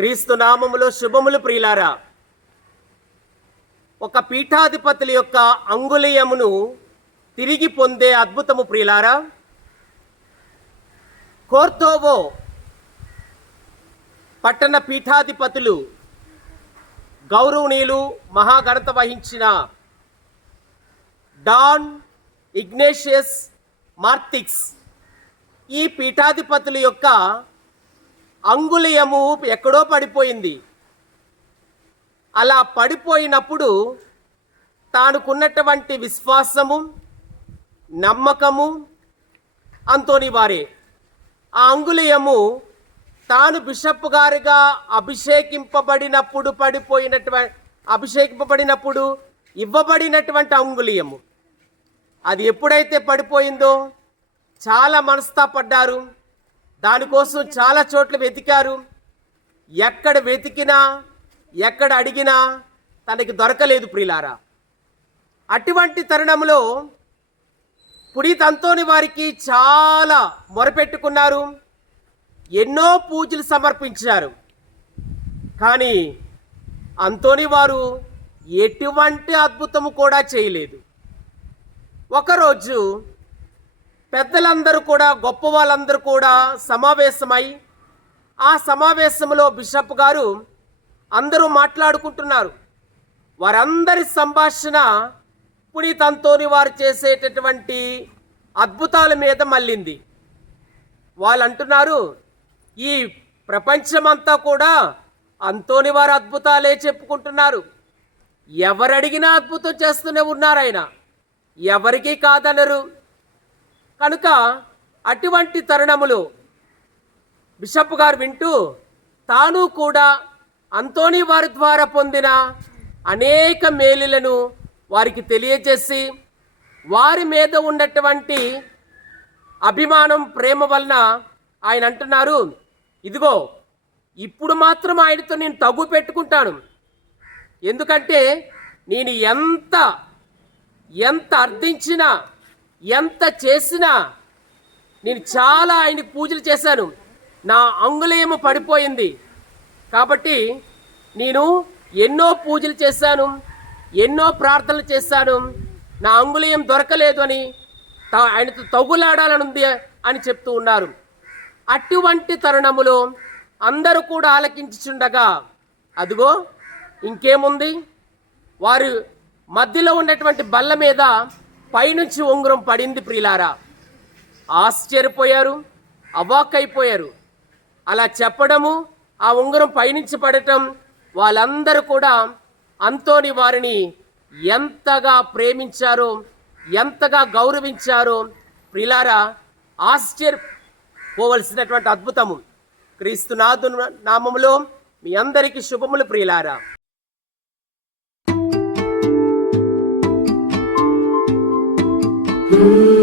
క్రీస్తు నామములో శుభములు ప్రియులారా ఒక పీఠాధిపతుల యొక్క అంగుళీయమును తిరిగి పొందే అద్భుతము ప్రియులారా కోర్తోవో పట్టణ పీఠాధిపతులు గౌరవనీయులు మహాఘనత వహించిన డాన్ ఇగ్నేషియస్ మార్టిక్స్ ఈ పీఠాధిపతుల యొక్క అంగుళయము ఎక్కడో పడిపోయింది. అలా పడిపోయినప్పుడు తానుకున్నటువంటి విశ్వాసము నమ్మకము అంతోని వారే. ఆ అంగుళయము తాను బిషప్ గారిగా అభిషేకింపబడినప్పుడు పడిపోయినటువంటి అభిషేకింపబడినప్పుడు ఇవ్వబడినటువంటి అంగుళయము. అది ఎప్పుడైతే పడిపోయిందో చాలా మనస్తాపడ్డారు. దానికోసం చాలా చోట్ల వెతికారు. ఎక్కడ వెతికినా ఎక్కడ అడిగినా తనకి దొరకలేదు ప్రిలారా అటువంటి తరుణంలో పుడితంతోని వారికి చాలా మొరపెట్టుకున్నారు. ఎన్నో పూజలు సమర్పించారు. కానీ అంతోని వారు ఎటువంటి అద్భుతము కూడా చేయలేదు. ఒకరోజు పెద్దలందరూ కూడా గొప్ప వాళ్ళందరూ కూడా సమావేశమై ఆ సమావేశంలో బిషప్ గారు అందరూ మాట్లాడుకుంటున్నారు. వారందరి సంభాషణ పునీతంతోని వారు చేసేటటువంటి అద్భుతాల మీద మళ్ళింది. వాళ్ళు అంటున్నారు ఈ ప్రపంచమంతా కూడా అంతోని వారు అద్భుతాలే చెప్పుకుంటున్నారు. ఎవరడిగినా అద్భుతం చేస్తూనే ఉన్నారు ఆయన ఎవరికీ కాదనరు. కనుక అటువంటి తరుణములు బిషప్ గారు వింటూ తాను కూడా అంతోని వారి ద్వారా పొందిన అనేక మేలులను వారికి తెలియజేసి వారి మీద ఉన్నటువంటి అభిమానం ప్రేమ వలన ఆయన అంటున్నారు ఇదిగో ఇప్పుడు మాత్రం ఆయనతో నేను తగు పెట్టుకుంటాను. ఎందుకంటే నేను ఎంత ఎంత అర్థించినా ఎంత చేసినా నేను చాలా ఆయన పూజలు చేశాను. నా అంగుళయము పడిపోయింది. కాబట్టి నేను ఎన్నో పూజలు చేశాను ఎన్నో ప్రార్థనలు చేశాను. నా అంగుళయం దొరకలేదు అని తా- ఆయనతో తగులాడాలని ఉంది అని చెప్తూ ఉన్నారు. అటువంటి తరుణములో అందరూ కూడా ఆలకించుచుండగా అదిగో ఇంకేముంది? వారు మధ్యలో ఉన్నటువంటి బల్ల మీద పైనుంచి ఉంగరం పడింది ప్రిలారా ఆశ్చర్యపోయారు అవాక్కైపోయారు. అలా చెప్పడము ఆ ఉంగరం పైనుంచి పడటం వాళ్ళందరూ కూడా అంతోని వారిని ఎంతగా ప్రేమించారో ఎంతగా గౌరవించారో ప్రిలారా ఆశ్చర్యపోవలసినటువంటి అద్భుతము. క్రీస్తునాథు నామములో మీ అందరికీ శుభములు ప్రియులారా. Ooh.